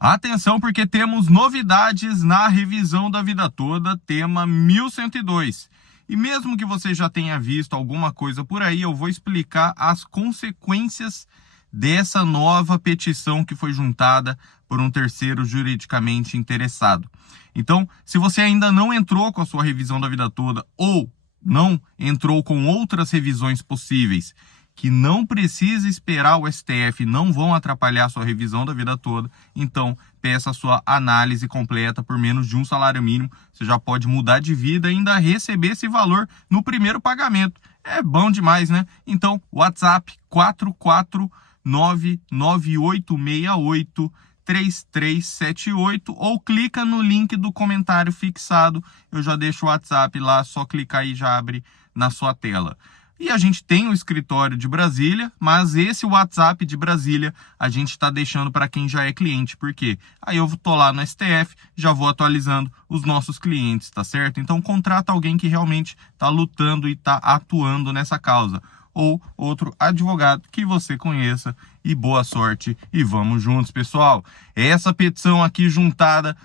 Atenção, porque temos novidades na revisão da vida toda, tema 1102. E mesmo que você já tenha visto alguma coisa por aí, eu vou explicar as consequências dessa nova petição que foi juntada por um terceiro juridicamente interessado. Então, se você ainda não entrou com a sua revisão da vida toda ou não entrou com outras revisões possíveis, que não precisa esperar o STF, não vão atrapalhar a sua revisão da vida toda, então peça a sua análise completa por menos de um salário mínimo. Você já pode mudar de vida e ainda receber esse valor no primeiro pagamento. É bom demais, né? Então, WhatsApp 44998683378 ou clica no link do comentário fixado. Eu já deixo o WhatsApp lá, só clicar e já abre na sua tela. E a gente tem o escritório de Brasília, mas esse WhatsApp de Brasília a gente está deixando para quem já é cliente. Por quê? Aí eu tô lá no STF, já vou atualizando os nossos clientes, tá certo? Então contrata alguém que realmente está lutando e está atuando nessa causa. Ou outro advogado que você conheça. E boa sorte e vamos juntos, pessoal. Essa petição aqui juntada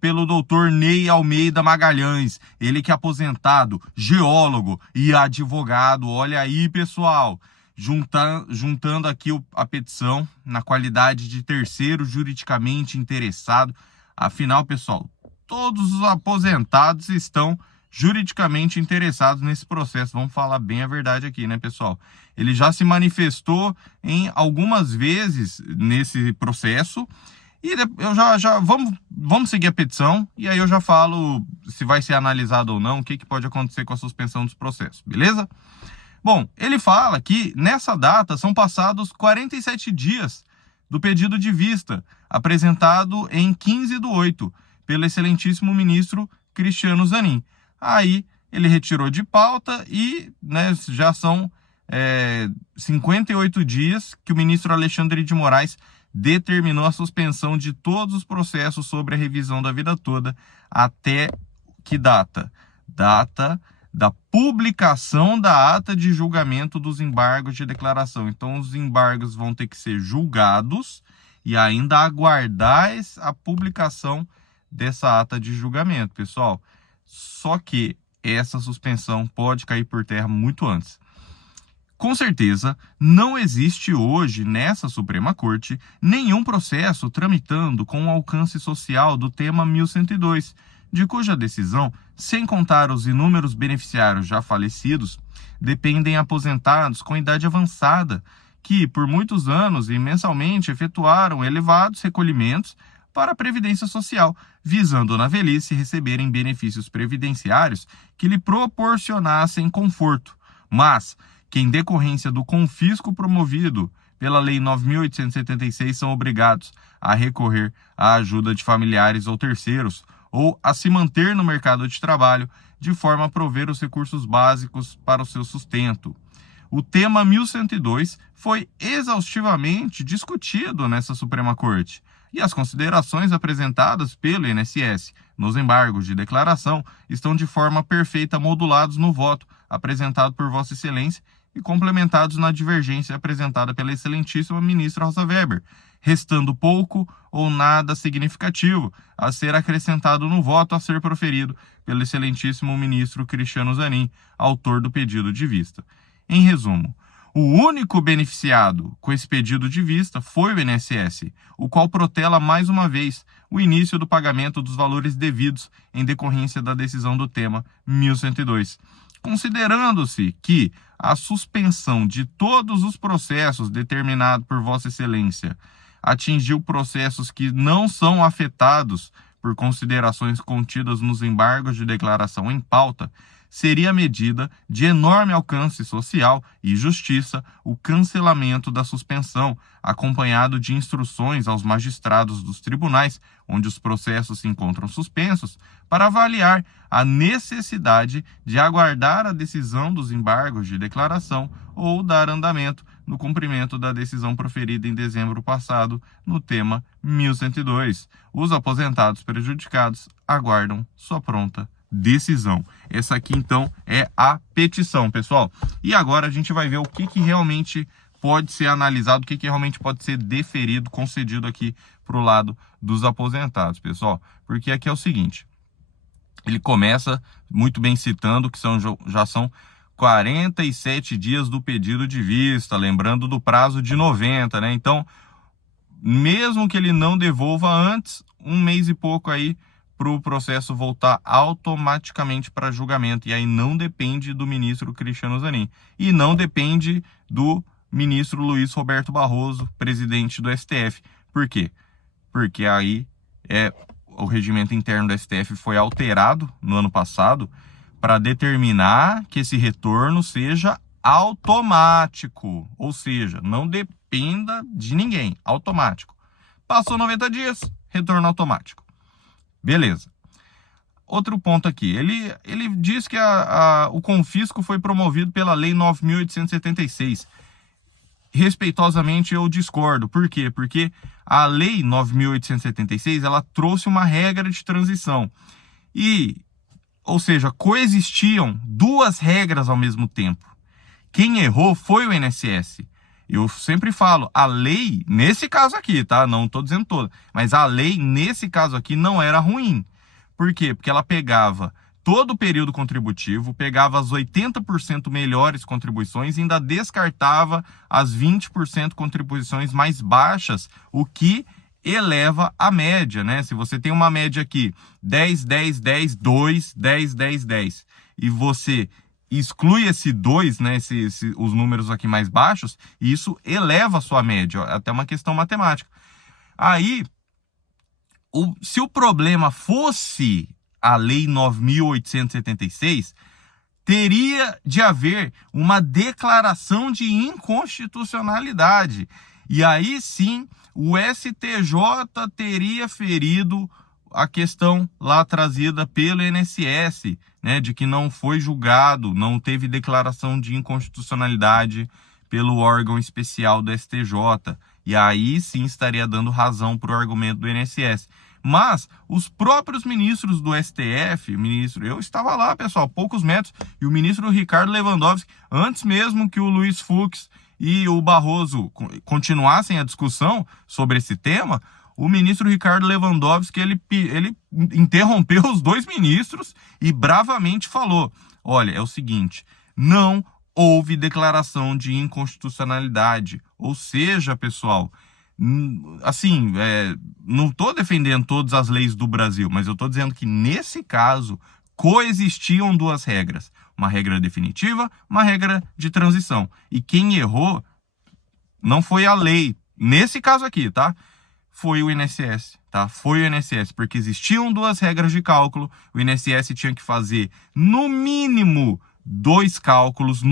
pelo doutor Ney Almeida Magalhães, ele que é aposentado, geólogo e advogado. Olha aí, pessoal, juntando aqui a petição na qualidade de terceiro juridicamente interessado. Afinal, pessoal, todos os aposentados estão juridicamente interessados nesse processo. Vamos falar bem a verdade aqui, né, pessoal? Ele já se manifestou em algumas vezes nesse processo. E eu vamos seguir a petição e aí eu já falo se vai ser analisado ou não, o que pode acontecer com a suspensão dos processos, beleza? Bom, ele fala que nessa data são passados 47 dias do pedido de vista, apresentado em 15/8, pelo excelentíssimo ministro Cristiano Zanin. Aí ele retirou de pauta e já são 58 dias que o ministro Alexandre de Moraes determinou a suspensão de todos os processos sobre a revisão da vida toda. Até que data? Data da publicação da ata de julgamento dos embargos de declaração. Então, os embargos vão ter que ser julgados e ainda aguardar a publicação dessa ata de julgamento, pessoal. Só que essa suspensão pode cair por terra muito antes. Com certeza, não existe hoje, nessa Suprema Corte, nenhum processo tramitando com o alcance social do tema 1102, de cuja decisão, sem contar os inúmeros beneficiários já falecidos, dependem aposentados com idade avançada, que, por muitos anos e mensalmente, efetuaram elevados recolhimentos para a Previdência Social, visando na velhice receberem benefícios previdenciários que lhe proporcionassem conforto. Mas que, em decorrência do confisco promovido pela Lei 9.876, são obrigados a recorrer à ajuda de familiares ou terceiros, ou a se manter no mercado de trabalho, de forma a prover os recursos básicos para o seu sustento. O tema 1102 foi exaustivamente discutido nessa Suprema Corte, e as considerações apresentadas pelo INSS nos embargos de declaração estão de forma perfeita modulados no voto apresentado por Vossa Excelência e complementados na divergência apresentada pela excelentíssima ministra Rosa Weber, restando pouco ou nada significativo a ser acrescentado no voto a ser proferido pelo excelentíssimo ministro Cristiano Zanin, autor do pedido de vista. Em resumo, o único beneficiado com esse pedido de vista foi o INSS, o qual protela mais uma vez o início do pagamento dos valores devidos em decorrência da decisão do tema 1102. Considerando-se que a suspensão de todos os processos determinado por Vossa Excelência atingiu processos que não são afetados por considerações contidas nos embargos de declaração em pauta, seria medida de enorme alcance social e justiça o cancelamento da suspensão, acompanhado de instruções aos magistrados dos tribunais, onde os processos se encontram suspensos, para avaliar a necessidade de aguardar a decisão dos embargos de declaração ou dar andamento no cumprimento da decisão proferida em dezembro passado no tema 1102. Os aposentados prejudicados aguardam sua pronta decisão. Essa aqui, então, é a petição, pessoal. E agora a gente vai ver o que realmente pode ser analisado, o que realmente pode ser deferido, concedido aqui para o lado dos aposentados, pessoal. Porque aqui é o seguinte, ele começa muito bem citando que já são 47 dias do pedido de vista, lembrando do prazo de 90, né? Então, mesmo que ele não devolva antes, 1 mês e pouco aí para o processo voltar automaticamente para julgamento. E aí não depende do ministro Cristiano Zanin. E não depende do ministro Luiz Roberto Barroso, presidente do STF. Por quê? Porque aí o regimento interno do STF foi alterado no ano passado para determinar que esse retorno seja automático. Ou seja, não dependa de ninguém, automático. Passou 90 dias, retorno automático. Beleza. Outro ponto aqui, ele diz que o confisco foi promovido pela Lei 9.876. Respeitosamente eu discordo. Por quê? Porque a Lei 9.876, ela trouxe uma regra de transição. Ou seja, coexistiam 2 regras ao mesmo tempo. Quem errou foi o INSS. Eu sempre falo, a lei, nesse caso aqui, tá? Não estou dizendo toda, mas a lei, nesse caso aqui, não era ruim. Por quê? Porque ela pegava todo o período contributivo, pegava as 80% melhores contribuições e ainda descartava as 20% contribuições mais baixas, o que eleva a média, né? Se você tem uma média aqui, 10, 10, 10, 2, 10, 10, 10, e você exclui esse 2, né, os números aqui mais baixos, e isso eleva a sua média, até uma questão matemática. Aí, se o problema fosse a Lei 9.876, teria de haver uma declaração de inconstitucionalidade. E aí sim, o STJ teria ferido a questão lá trazida pelo INSS, né, de que não foi julgado, não teve declaração de inconstitucionalidade pelo órgão especial do STJ. E aí sim estaria dando razão para o argumento do INSS. Mas os próprios ministros do STF, eu estava lá, pessoal, poucos metros, e o ministro Ricardo Lewandowski, antes mesmo que o Luiz Fux e o Barroso continuassem a discussão sobre esse tema, o ministro Ricardo Lewandowski, ele interrompeu os 2 ministros e bravamente falou, olha, é o seguinte, não houve declaração de inconstitucionalidade. Ou seja, pessoal, assim, não estou defendendo todas as leis do Brasil, mas eu estou dizendo que nesse caso coexistiam 2 regras. Uma regra definitiva, uma regra de transição. E quem errou não foi a lei, nesse caso aqui, tá? Foi o INSS, tá? Foi o INSS, porque existiam 2 regras de cálculo, o INSS tinha que fazer no mínimo 2 cálculos,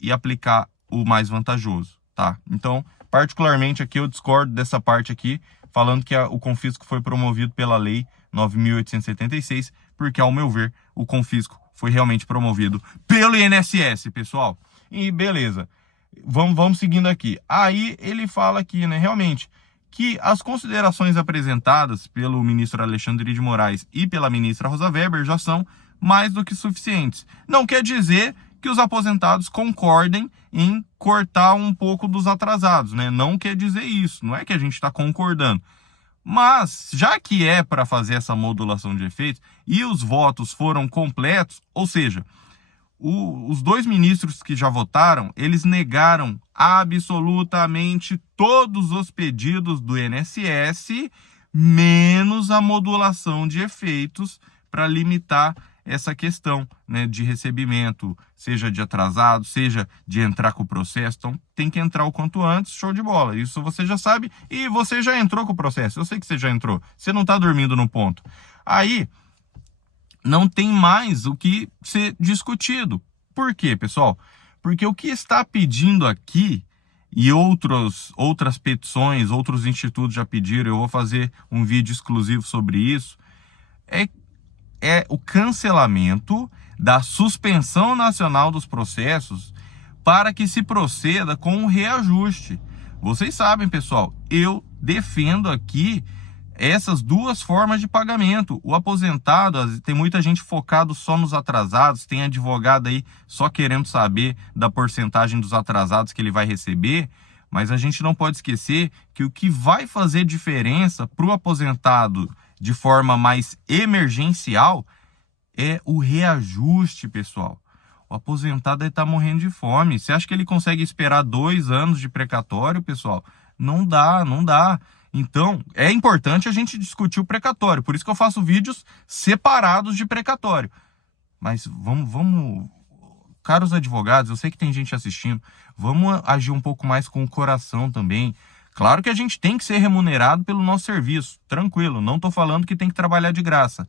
e aplicar o mais vantajoso, tá? Então, particularmente aqui eu discordo dessa parte aqui, falando que o confisco foi promovido pela Lei 9.876, porque, ao meu ver, o confisco foi realmente promovido pelo INSS, pessoal. E beleza. Vamos seguindo aqui. Aí ele fala aqui, né, realmente, que as considerações apresentadas pelo ministro Alexandre de Moraes e pela ministra Rosa Weber já são mais do que suficientes. Não quer dizer que os aposentados concordem em cortar um pouco dos atrasados, né? Não quer dizer isso, não é que a gente está concordando. Mas, já que é para fazer essa modulação de efeitos e os votos foram completos, ou seja, os 2 ministros que já votaram, eles negaram absolutamente todos os pedidos do INSS, menos a modulação de efeitos para limitar essa questão, né, de recebimento, seja de atrasado, seja de entrar com o processo. Então, tem que entrar o quanto antes, show de bola. Isso você já sabe e você já entrou com o processo. Eu sei que você já entrou. Você não está dormindo no ponto. Aí, não tem mais o que ser discutido. Por quê, pessoal? Porque o que está pedindo aqui, e outras petições, outros institutos já pediram, eu vou fazer um vídeo exclusivo sobre isso, é o cancelamento da suspensão nacional dos processos para que se proceda com um reajuste. Vocês sabem, pessoal, eu defendo aqui essas duas formas de pagamento. O aposentado, tem muita gente focado só nos atrasados, tem advogado aí só querendo saber da porcentagem dos atrasados que ele vai receber, mas a gente não pode esquecer que o que vai fazer diferença para o aposentado de forma mais emergencial é o reajuste, pessoal. O aposentado está morrendo de fome. Você acha que ele consegue esperar 2 anos de precatório, pessoal? Não dá, não dá. Então, é importante a gente discutir o precatório. Por isso que eu faço vídeos separados de precatório. Mas vamos... Caros advogados, eu sei que tem gente assistindo, vamos agir um pouco mais com o coração também. Claro que a gente tem que ser remunerado pelo nosso serviço, tranquilo, não estou falando que tem que trabalhar de graça.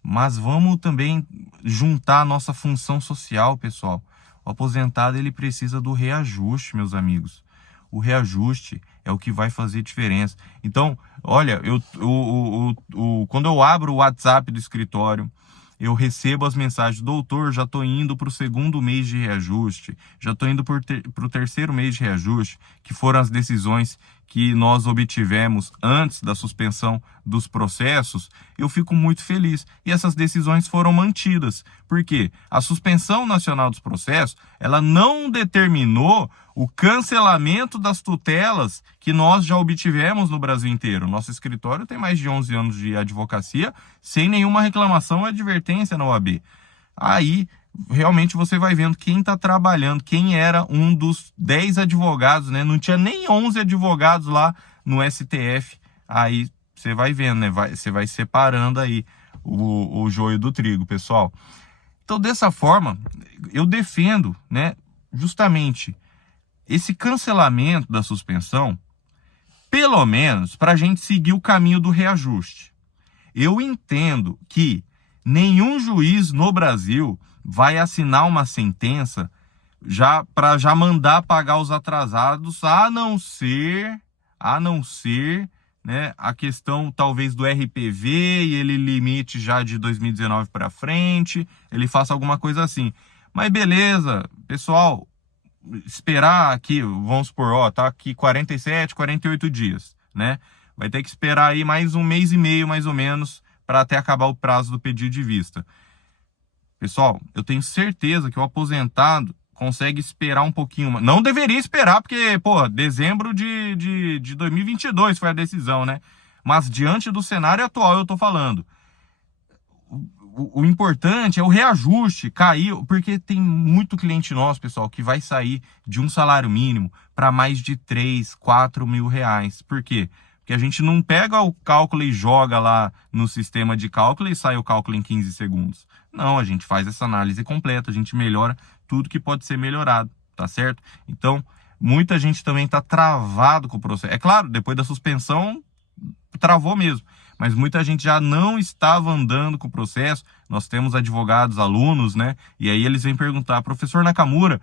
Mas vamos também juntar a nossa função social, pessoal. O aposentado, ele precisa do reajuste, meus amigos. O reajuste é o que vai fazer diferença. Então, olha, quando eu abro o WhatsApp do escritório, eu recebo as mensagens: doutor, já estou indo para o 2º mês de reajuste, já estou indo para o 3º mês de reajuste, que foram as decisões que nós obtivemos antes da suspensão dos processos. Eu fico muito feliz. E essas decisões foram mantidas. Por quê? A suspensão nacional dos processos, ela não determinou o cancelamento das tutelas que nós já obtivemos no Brasil inteiro. Nosso escritório tem mais de 11 anos de advocacia, sem nenhuma reclamação ou advertência na OAB. Aí, realmente, você vai vendo quem está trabalhando, quem era um dos 10 advogados, né? Não tinha nem 11 advogados lá no STF. Aí, você vai vendo, né? Você vai separando aí o joio do trigo, pessoal. Então, dessa forma, eu defendo, né, justamente esse cancelamento da suspensão, pelo menos para a gente seguir o caminho do reajuste. Eu entendo que nenhum juiz no Brasil vai assinar uma sentença para já mandar pagar os atrasados, a não ser, né, a questão talvez do RPV, e ele limite já de 2019 para frente, ele faça alguma coisa assim. Mas beleza, pessoal, esperar aqui, vamos supor, tá aqui 47, 48 dias, né? Vai ter que esperar aí mais 1 mês e meio, mais ou menos, para até acabar o prazo do pedido de vista. Pessoal, eu tenho certeza que o aposentado consegue esperar um pouquinho. Não deveria esperar, porque, dezembro de 2022 foi a decisão, né? Mas diante do cenário atual, eu tô falando. O importante é o reajuste, caiu, porque tem muito cliente nosso, pessoal, que vai sair de um salário mínimo para mais de 3, 4 mil reais. Por quê? Porque a gente não pega o cálculo e joga lá no sistema de cálculo e sai o cálculo em 15 segundos. Não, a gente faz essa análise completa, a gente melhora tudo que pode ser melhorado, tá certo? Então, muita gente também está travado com o processo. É claro, depois da suspensão, travou mesmo. Mas muita gente já não estava andando com o processo. Nós temos advogados, alunos, né? E aí eles vêm perguntar: professor Nakamura,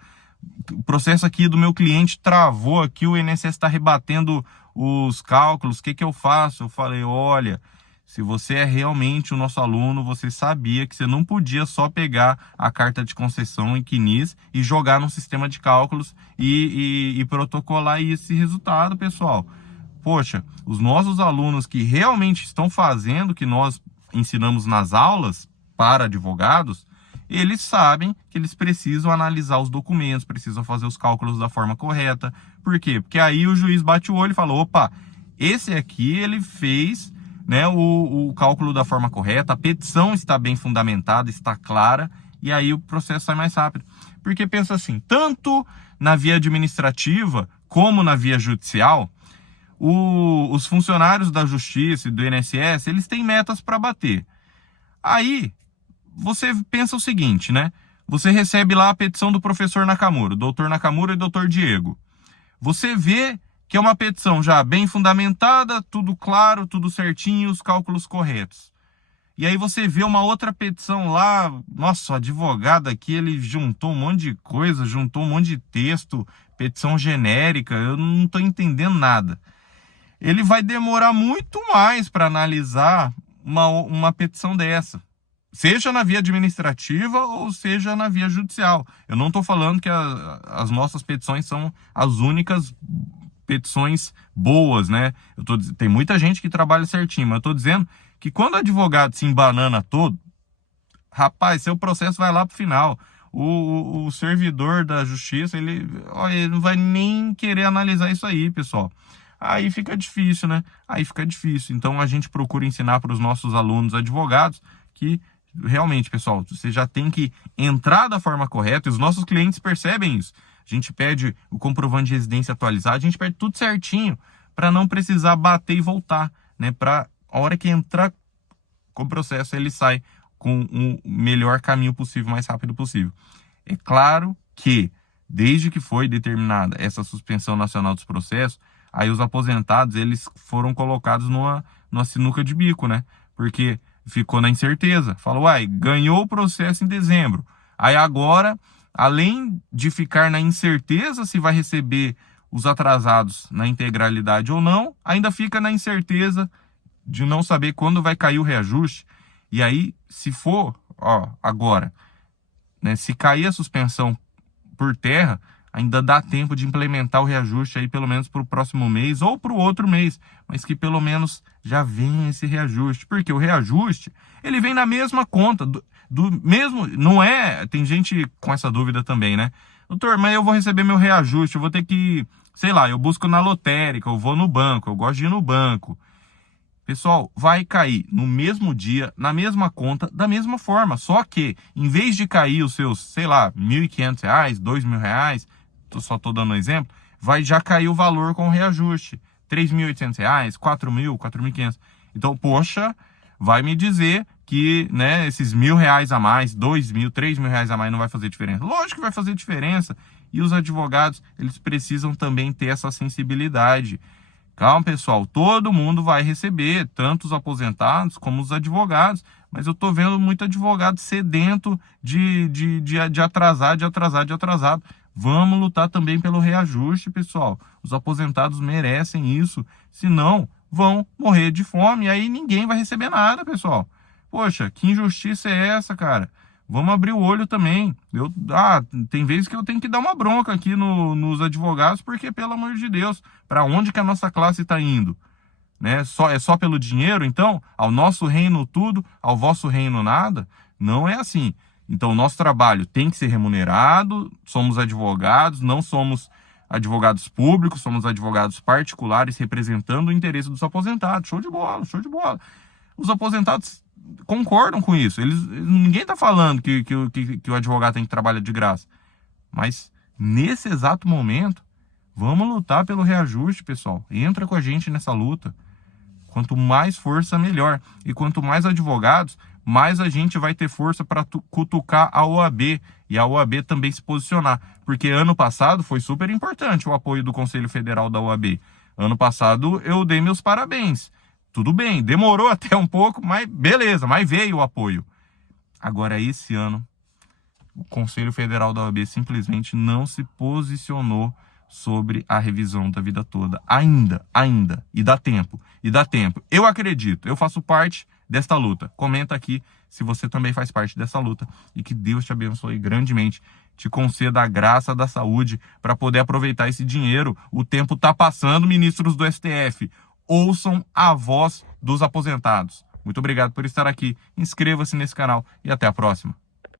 o processo aqui do meu cliente travou aqui, o INSS está rebatendo os cálculos, o que eu faço? Eu falei: olha, se você é realmente o nosso aluno, você sabia que você não podia só pegar a carta de concessão em CNIS e jogar no sistema de cálculos e protocolar esse resultado, pessoal. Poxa, os nossos alunos que realmente estão fazendo o que nós ensinamos nas aulas para advogados, eles sabem que eles precisam analisar os documentos, precisam fazer os cálculos da forma correta. Por quê? Porque aí o juiz bate o olho e fala: opa, esse aqui ele fez, né, o cálculo da forma correta, a petição está bem fundamentada, está clara, e aí o processo sai mais rápido. Porque pensa assim, tanto na via administrativa como na via judicial, os funcionários da Justiça e do INSS, eles têm metas para bater. Aí, você pensa o seguinte, né? Você recebe lá a petição do professor Nakamura, doutor Nakamura e doutor Diego. Você vê que é uma petição já bem fundamentada, tudo claro, tudo certinho, os cálculos corretos. E aí você vê uma outra petição lá, nossa, o advogado aqui, ele juntou um monte de coisa, juntou um monte de texto, petição genérica, eu não estou entendendo nada. Ele vai demorar muito mais para analisar uma petição dessa, seja na via administrativa ou seja na via judicial. Eu não estou falando que as nossas petições são as únicas petições boas, né? Tem muita gente que trabalha certinho, mas eu tô dizendo que quando o advogado se embanana todo, rapaz, seu processo vai lá pro final. O servidor da justiça, ele não vai nem querer analisar isso aí, pessoal. Aí fica difícil, né? Aí fica difícil. Então a gente procura ensinar para os nossos alunos advogados que realmente, pessoal, você já tem que entrar da forma correta, e os nossos clientes percebem isso. A gente pede o comprovante de residência atualizado, a gente pede tudo certinho para não precisar bater e voltar, né? Para a hora que entrar com o processo, ele sai com o melhor caminho possível, mais rápido possível. É claro que, desde que foi determinada essa suspensão nacional dos processos, aí os aposentados, eles foram colocados numa sinuca de bico, né? Porque ficou na incerteza. Falou, ganhou o processo em dezembro. Aí agora, além de ficar na incerteza se vai receber os atrasados na integralidade ou não, ainda fica na incerteza de não saber quando vai cair o reajuste. E aí, se for, agora, né, se cair a suspensão por terra, ainda dá tempo de implementar o reajuste aí pelo menos para o próximo mês ou para o outro mês, mas que pelo menos já venha esse reajuste, porque o reajuste, ele vem na mesma conta, do mesmo, não é, tem gente com essa dúvida também, né? Doutor, mas eu vou receber meu reajuste, eu vou ter que, sei lá, eu busco na lotérica, eu vou no banco, eu gosto de ir no banco. Pessoal, vai cair no mesmo dia, na mesma conta, da mesma forma. Só que, em vez de cair os seus, sei lá, R$ 1.500, R$ 2.000, só estou dando um exemplo, vai já cair o valor com o reajuste. R$ 3.800, R$ 4.000, R$ 4.500. Então, poxa, vai me dizer que, né, esses R$ 1.000 a mais, R$ 2.000, R$ 3.000 a mais não vai fazer diferença. Lógico que vai fazer diferença. E os advogados, eles precisam também ter essa sensibilidade. Calma, pessoal, todo mundo vai receber, tanto os aposentados como os advogados, mas eu tô vendo muito advogado sedento de atrasar. Vamos lutar também pelo reajuste, pessoal. Os aposentados merecem isso, senão vão morrer de fome e aí ninguém vai receber nada, pessoal. Poxa, que injustiça é essa, cara? Vamos abrir o olho também. Tem vezes que eu tenho que dar uma bronca aqui nos advogados, porque, pelo amor de Deus, para onde que a nossa classe está indo? Né? É só pelo dinheiro? Então, ao nosso reino tudo, ao vosso reino nada? Não é assim. Então, o nosso trabalho tem que ser remunerado, somos advogados, não somos advogados públicos, somos advogados particulares representando o interesse dos aposentados. Show de bola, show de bola. Os aposentados concordam com isso. Ninguém está falando que o advogado tem que trabalhar de graça. Mas, nesse exato momento, vamos lutar pelo reajuste, pessoal. Entra com a gente nessa luta. Quanto mais força, melhor. E quanto mais advogados, mais a gente vai ter força para cutucar a OAB. E a OAB também se posicionar. Porque ano passado foi super importante o apoio do Conselho Federal da OAB. Ano passado eu dei meus parabéns. Tudo bem, demorou até um pouco, mas beleza, mas veio o apoio. Agora, esse ano, o Conselho Federal da OAB simplesmente não se posicionou sobre a revisão da vida toda. Ainda. E dá tempo. Eu acredito, eu faço parte desta luta. Comenta aqui se você também faz parte dessa luta. E que Deus te abençoe grandemente. Te conceda a graça da saúde para poder aproveitar esse dinheiro. O tempo está passando, ministros do STF. Ouçam a voz dos aposentados. Muito obrigado por estar aqui. Inscreva-se nesse canal e até a próxima.